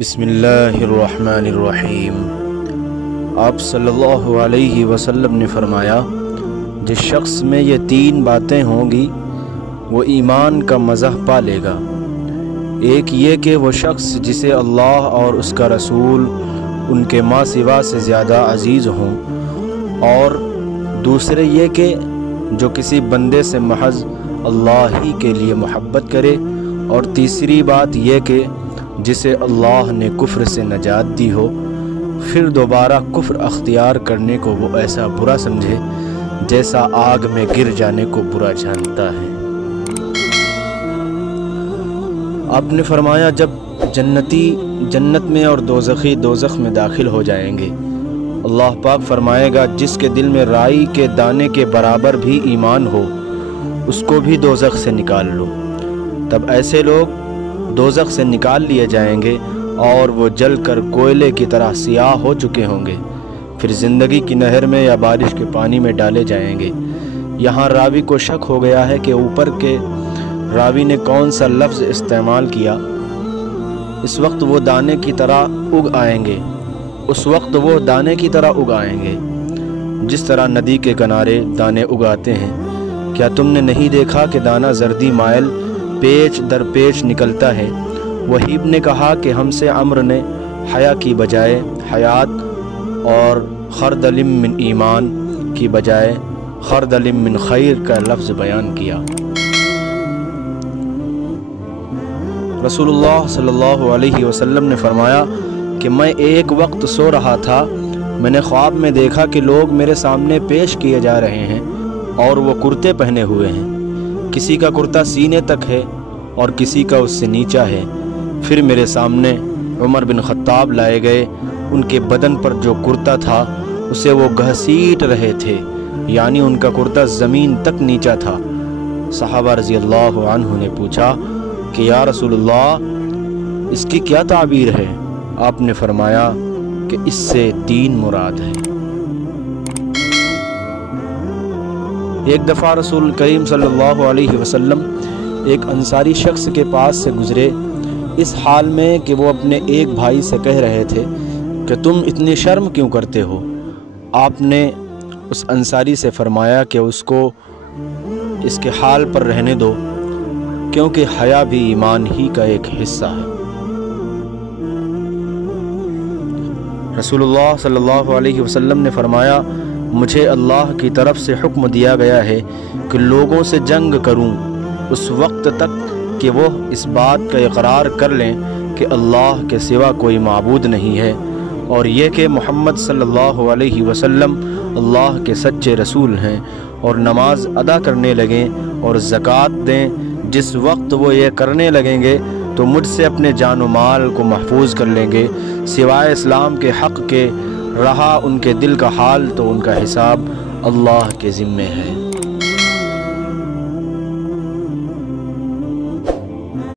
بسم اللہ الرحمن الرحیم۔ آپ صلی اللہ علیہ وسلم نے فرمایا، جس شخص میں یہ تین باتیں ہوں گی وہ ایمان کا مزہ پا لے گا۔ ایک یہ کہ وہ شخص جسے اللہ اور اس کا رسول ان کے ماں سوا سے زیادہ عزیز ہوں، اور دوسرے یہ کہ جو کسی بندے سے محض اللہ ہی کے لیے محبت کرے، اور تیسری بات یہ کہ جسے اللہ نے کفر سے نجات دی ہو، پھر دوبارہ کفر اختیار کرنے کو وہ ایسا برا سمجھے جیسا آگ میں گر جانے کو برا جانتا ہے۔ آپ نے فرمایا، جب جنتی جنت میں اور دوزخی دوزخ میں داخل ہو جائیں گے، اللہ پاک فرمائے گا جس کے دل میں رائی کے دانے کے برابر بھی ایمان ہو، اس کو بھی دوزخ سے نکال لو۔ تب ایسے لوگ دوزخ سے نکال لیے جائیں گے اور وہ جل کر کوئلے کی طرح سیاہ ہو چکے ہوں گے، پھر زندگی کی نہر میں یا بارش کے پانی میں ڈالے جائیں گے۔ یہاں راوی کو شک ہو گیا ہے کہ اوپر کے راوی نے کون سا لفظ استعمال کیا۔ اس وقت وہ دانے کی طرح اگ آئیں گے، جس طرح ندی کے کنارے دانے اگاتے ہیں۔ کیا تم نے نہیں دیکھا کہ دانہ زردی مائل پیچ در پیچ نکلتا ہے؟ وہیب نے کہا کہ ہم سے عمر نے حیا کی بجائے حیات اور خردل من ایمان کی بجائے خردل من خیر کا لفظ بیان کیا۔ رسول اللہ صلی اللہ علیہ وسلم نے فرمایا کہ میں ایک وقت سو رہا تھا، میں نے خواب میں دیکھا کہ لوگ میرے سامنے پیش کیے جا رہے ہیں اور وہ کرتے پہنے ہوئے ہیں، کسی کا کرتا سینے تک ہے اور کسی کا اس سے نیچا ہے۔ پھر میرے سامنے عمر بن خطاب لائے گئے، ان کے بدن پر جو کرتا تھا اسے وہ گھسیٹ رہے تھے، یعنی ان کا کرتا زمین تک نیچا تھا۔ صحابہ رضی اللہ عنہ نے پوچھا کہ یا رسول اللہ، اس کی کیا تعبیر ہے؟ آپ نے فرمایا کہ اس سے دین مراد ہے۔ ایک دفعہ رسول کریم صلی اللہ علیہ وسلم ایک انصاری شخص کے پاس سے گزرے، اس حال میں کہ وہ اپنے ایک بھائی سے کہہ رہے تھے کہ تم اتنی شرم کیوں کرتے ہو؟ آپ نے اس انصاری سے فرمایا کہ اس کو اس کے حال پر رہنے دو، کیونکہ حیا بھی ایمان ہی کا ایک حصہ ہے۔ رسول اللہ صلی اللہ علیہ وسلم نے فرمایا، مجھے اللہ کی طرف سے حکم دیا گیا ہے کہ لوگوں سے جنگ کروں اس وقت تک کہ وہ اس بات کا اقرار کر لیں کہ اللہ کے سوا کوئی معبود نہیں ہے، اور یہ کہ محمد صلی اللہ علیہ وسلم اللہ کے سچے رسول ہیں، اور نماز ادا کرنے لگیں اور زکوٰۃ دیں۔ جس وقت وہ یہ کرنے لگیں گے تو مجھ سے اپنے جان و مال کو محفوظ کر لیں گے، سوائے اسلام کے حق کے۔ رہا ان کے دل کا حال تو ان کا حساب اللہ کے ذمے ہے۔